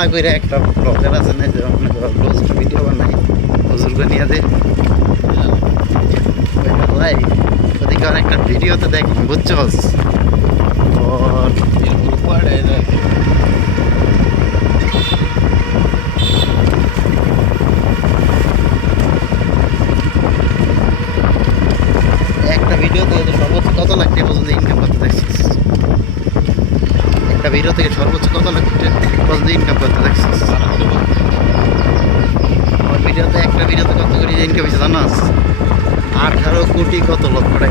আলা করে একটা ব্লগার আছে না, যে মনে করো রোজ ভিডিও বানাই হুজুরকে নিয়ে দে ভাই, ওদিকে অনেকটা ভিডিওতে দেখি বুঝছো। একটা ভিডিওতে সর্বোচ্চ কত লাখ টাকা পর্যন্ত ইনকাম করতে দেখছিস? একটা ভিডিও থেকে সর্বোচ্চ কত লাখ টাকা পর্যন্ত ইনকাম করতে দেখছিস? আমার ভিডিওতে একটা ভিডিওতে কত করে ইনকাম হয়েছে জানাস? 18 কোটি কত লক্ষ টাকা।